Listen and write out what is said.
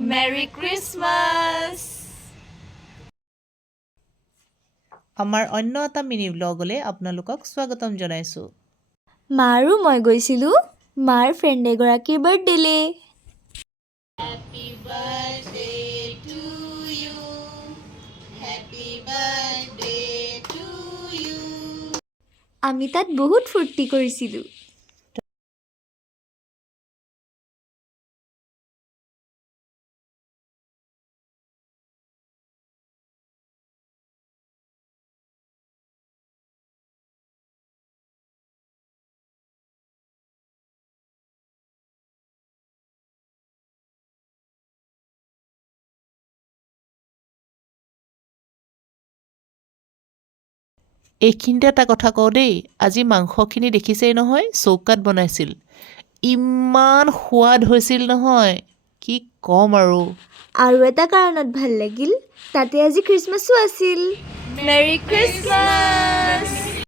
মেৰি Christmas. আমাৰ অন্য এটা মিনি ব্লগলৈ আপোনালোকক স্বাগতম জনাইছোঁ। মা আৰু মই গৈছিলোঁ মাৰ ফ্ৰেণ্ড এগৰাকীৰ বাৰ্থডেলৈ। Happy birthday to you. Happy birthday to you. আমি তাত বহুত ফূৰ্তি কৰিছিলোঁ। এইখিনিতে এটা কথা কওঁ দেই, আজি মাংসখিনি দেখিছেই নহয়, চৌকাত বনাইছিল। ইমান সোৱাদ হৈছিল নহয়, কি ক'ম আৰু। আৰু এটা কাৰণত ভাল লাগিল, তাতে আজি খ্ৰীষ্টমাছো আছিল। মেৰি ক্ৰিছমাছ।